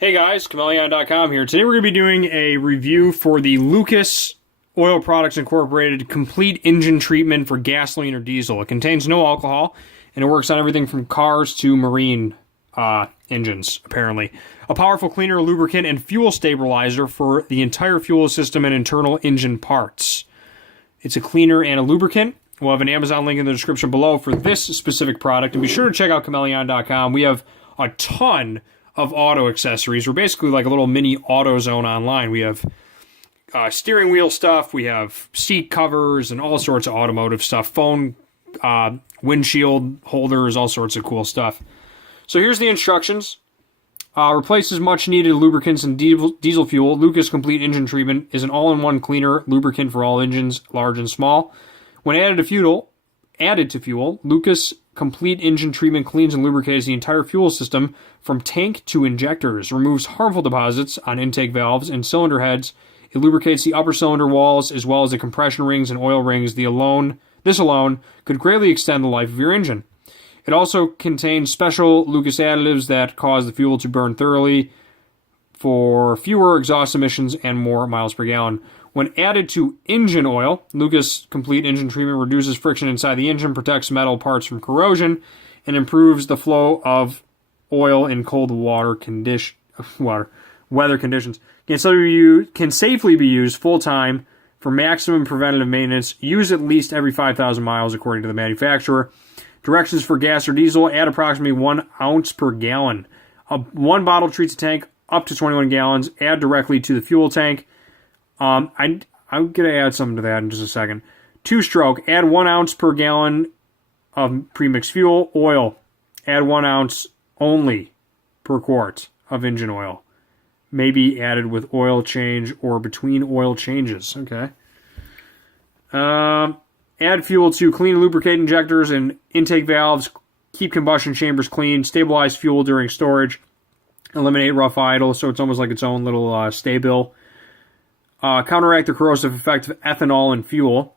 Hey guys, Chmelaeon.com here. Today we're going to be doing a review for the Lucas Oil Products Incorporated Complete Engine Treatment for Gasoline or Diesel. It contains no alcohol, and it works on everything from cars to marine engines, apparently. A powerful cleaner, lubricant, and fuel stabilizer for the entire fuel system and internal engine parts. It's a cleaner and a lubricant. We'll have an Amazon link in the description below for this specific product. And be sure to check out Chmelaeon.com. We have a ton of auto accessories. We're basically like a little mini AutoZone online. We have steering wheel stuff, we have seat covers, and all sorts of automotive stuff. Phone, windshield holders, all sorts of cool stuff. So here's the instructions. Replaces much needed lubricants and diesel fuel. Lucas Complete Engine Treatment is an all-in-one cleaner lubricant for all engines, large and small. When added to fuel, Lucas Complete Engine Treatment cleans and lubricates the entire fuel system from tank to injectors, removes harmful deposits on intake valves and cylinder heads. It lubricates the upper cylinder walls as well as the compression rings and oil rings. This alone could greatly extend the life of your engine. It also contains special Lucas additives that cause the fuel to burn thoroughly for fewer exhaust emissions and more miles per gallon. When added to engine oil, Lucas Complete Engine Treatment reduces friction inside the engine, protects metal parts from corrosion, and improves the flow of oil in cold weather conditions. Can safely be used full-time for maximum preventative maintenance. Use at least every 5,000 miles according to the manufacturer. Directions for gas or diesel: add approximately 1 ounce per gallon. One bottle treats a tank up to 21 gallons. Add directly to the fuel tank. I'm going to add something to that in just a second. 2-stroke, add 1 ounce per gallon of premixed fuel. Oil, add 1 ounce only per quart of engine oil. May be added with oil change or between oil changes. Okay. Add fuel to clean and lubricate injectors and intake valves. Keep combustion chambers clean. Stabilize fuel during storage. Eliminate rough idle, so it's almost like its own little stay bill. Counteract the corrosive effect of ethanol in fuel.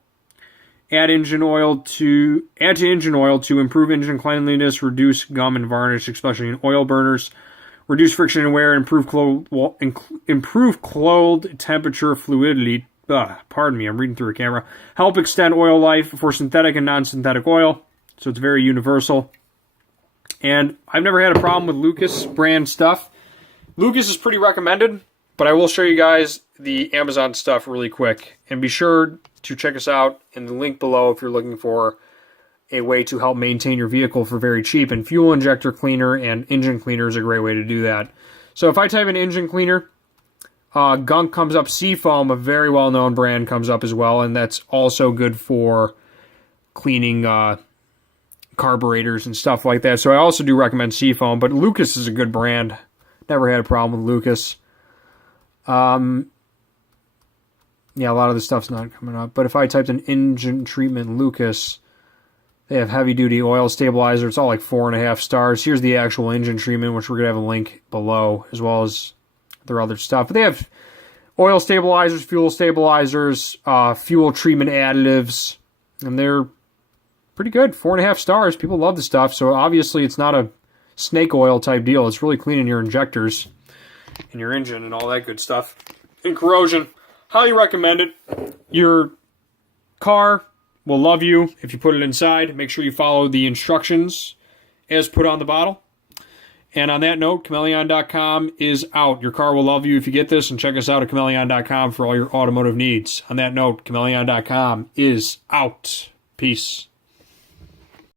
Add to engine oil to improve engine cleanliness, reduce gum and varnish, especially in oil burners. Reduce friction and wear, improve cold temperature fluidity. Pardon me, I'm reading through a camera. Help extend oil life for synthetic and non-synthetic oil. So it's very universal. And I've never had a problem with Lucas brand stuff. Lucas is pretty recommended, but I will show you guys the Amazon stuff really quick. And be sure to check us out in the link below if you're looking for a way to help maintain your vehicle for very cheap. And fuel injector cleaner and engine cleaner is a great way to do that. So if I type in engine cleaner, Gunk comes up. Seafoam, a very well-known brand, comes up as well. And that's also good for cleaning carburetors and stuff like that. So I also do recommend Seafoam. But Lucas is a good brand. Never had a problem with Lucas. Yeah, a lot of the stuff's not coming up. But if I typed in engine treatment Lucas, they have heavy-duty oil stabilizer. It's all like 4.5 stars. Here's the actual engine treatment, which we're going to have a link below, as well as their other stuff. But they have oil stabilizers, fuel stabilizers, fuel treatment additives, and they're pretty good. 4.5 stars. People love the stuff, so obviously it's not a snake oil type deal. It's really cleaning your injectors and your engine and all that good stuff. And corrosion. Highly recommend it. Your car will love you if you put it inside. Make sure you follow the instructions as put on the bottle. And on that note, Chmelaeon.com is out. Your car will love you if you get this, and check us out at Chmelaeon.com for all your automotive needs. On that note, Chmelaeon.com is out. Peace.